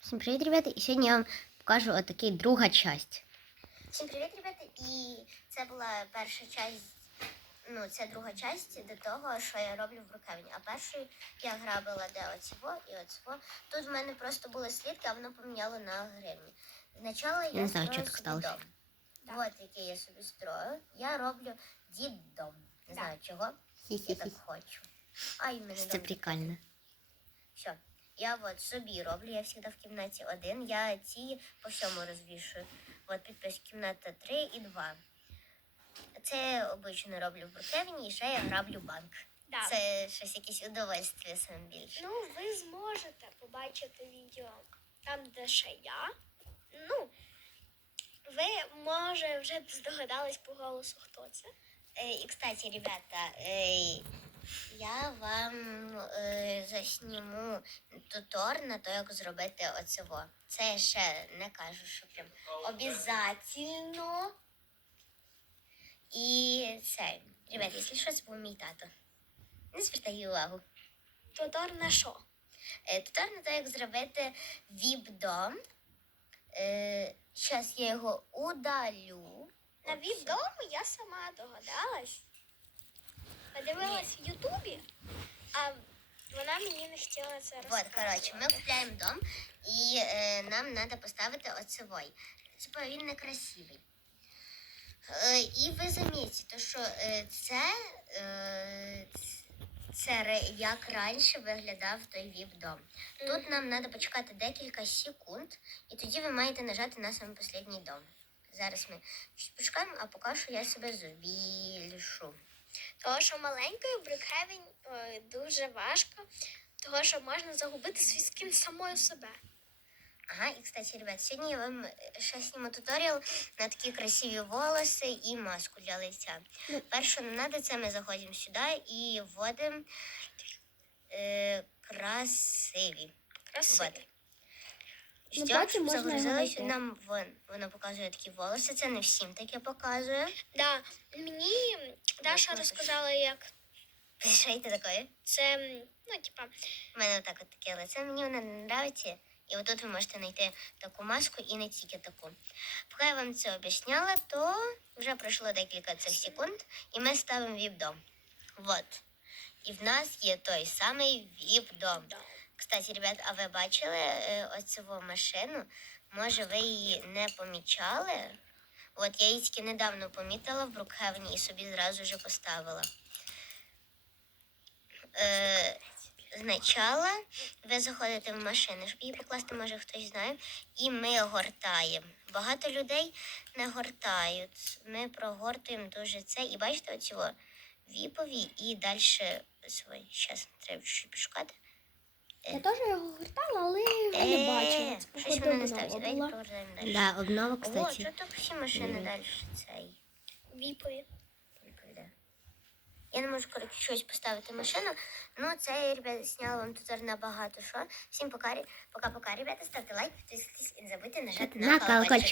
Всім привіт, ребята! І сьогодні я вам покажу отакий друга часть. Всім привіт, ребята! І це була перша часть, ну це друга часть до того, що я роблю в Брукевні. А першою я грабила де оцього і оцього. Тут в мене просто були слідки, а воно поміняло на гривні. Спочатку я, не знаю, строю так собі сталося. дом. От який я собі строю. Я роблю дід-дом. Не знаю чого. Я так хочу. Ай, мене Це дом прикольно. все. Я от собі роблю, я завжди в кімнаті один. Я ці по всьому розвішую. От підпис кімната 3 і 2. Це обично роблю в Брукевні і ще я граблю банк. Да. Це щось якесь удовольствие саме більше. Ну, ви зможете побачити відео там, де ще я. Ну, ви, може, вже здогадались по голосу, хто це. Е, і, кстати, ребята, е, я вам е, засніму тутор на те, як зробити оцево. Це я ще не кажу, що прям обязательно. І це, ребята, якщо що, це був мій тато. Не звертайте увагу. Тодор на що? Е, Тутор на те, як зробити віп-дом. Е, Зараз я його удалю. На відому я сама догадалась. Подивилась в Ютубі, а вона мені не хотіла це Вот, розказати. коротше, ми купляємо дом, і е, нам треба поставити оцевой. Типа він некрасивий. Е, і ви замітите, що е, це, е, це ре- як раніше виглядав той віп-дом. Тут нам треба почекати декілька секунд, і тоді ви маєте нажати на самий останній дом. Зараз ми почекаємо, а поки що я себе збільшу. Того, що маленькою в Брюкхевен е, дуже важко, того, що можна загубити свій скін самою себе. Ага, і кстати, ребят, сьогодні я вам ще зніму туторіал на такі красиві волоси і маску для лиця. Перше нам надо це ми заходимо сюди і вводимо е, красиві. Красиво. Вот. Ну, Ждем, потім можна загрузилось. його Нам вон, воно показує такі волоси. Це не всім таке показує. Да, мені Даша розказала, як Пишайте таке. це, ну, типа, У мене отак от таке лице, мені воно не подобається. І отут ви можете знайти таку маску і не тільки таку. Поки я вам це об'ясняла, то вже пройшло декілька цих секунд, і ми ставимо віп-дом. Вот. І в нас є той самий віп-дом. Кстати, ребят, а ви бачили е, оцю машину? Може, ви її не помічали? От я її тільки недавно помітила в Брукхевені і собі зразу вже поставила. Е, Значала, ви заходите в машину, щоб її покласти, може хтось знає, і ми гортаємо. Багато людей не гортають. Ми прогортуємо дуже це. І бачите, оці віпові і далі свої. Зараз треба чуть пошукати. Я теж його гортала, але я його не бачила. Це Е, щось походу не ставиться. обнова Давайте була. прогортаємо далі. Да, обнова, О, кстати. що тут всі машини далі цей. Віпові. відповідає. Я не можу коротше, щось поставити машину. Ну, це я, ребята, зняла вам тут набагато що. Всім пока, пока-пока, ребята, ставте лайк, підписуйтесь і не забудьте нажати На на колокольчик.